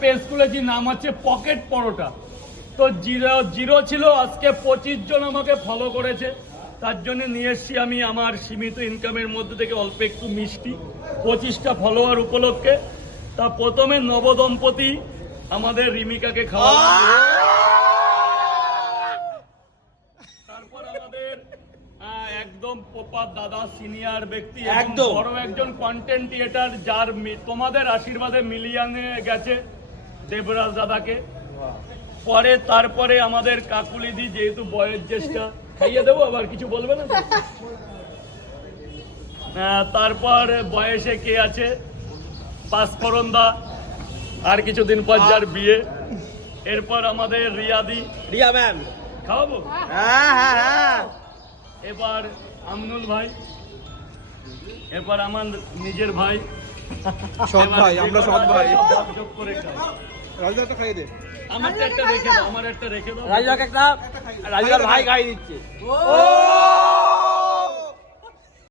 Page খুলেছি, নাম হচ্ছে পকেট পরোটা। তো জিরো ছিল, আজকে 25 জন আমাকে ফলো করেছে। তার জন্য নিয়ে এসছি আমি আমার সীমিত ইনকামের মধ্যে থেকে অল্প একটু মিষ্টি 25টা ফলোয়ার উপলক্ষে। তা প্রথমে নবদম্পতি আমাদের রিমিকাকে খাওয়ালাম, তারপর আমাদের একদম পোপার দাদা সিনিয়র ব্যক্তি, একদম বড় একজন কন্টেন্ট ক্রিয়েটার, যার তোমাদের আশীর্বাদে মিলিয়নে গেছে, দেবরাজ দাদাকে। পরে তারপরে আমাদের কাকুলিদি, যেহেতু বয়স জ্যেষ্ঠা, খাইয়ে দেবো, আবার কিছু বলবে না। তারপর বয়সে কে আছে, পাঁচফোড়ন দা, আর কিছুদিন পর যার বিয়ে। এরপর আমাদের রিয়া ম্যাম খাওয়াবো। এবার আমনুল ভাই, এরপর আমার নিজের ভাই, সৎ ভাই, আমরা সৎ ভাই। যোগ করে খাই। রাজু একটা খাইয়ে দে। আমারটা একটা রেখে দাও, আমার একটা রেখে দাও। রাজুকে একটা রাজুর ভাই খাইয়ে দিচ্ছে।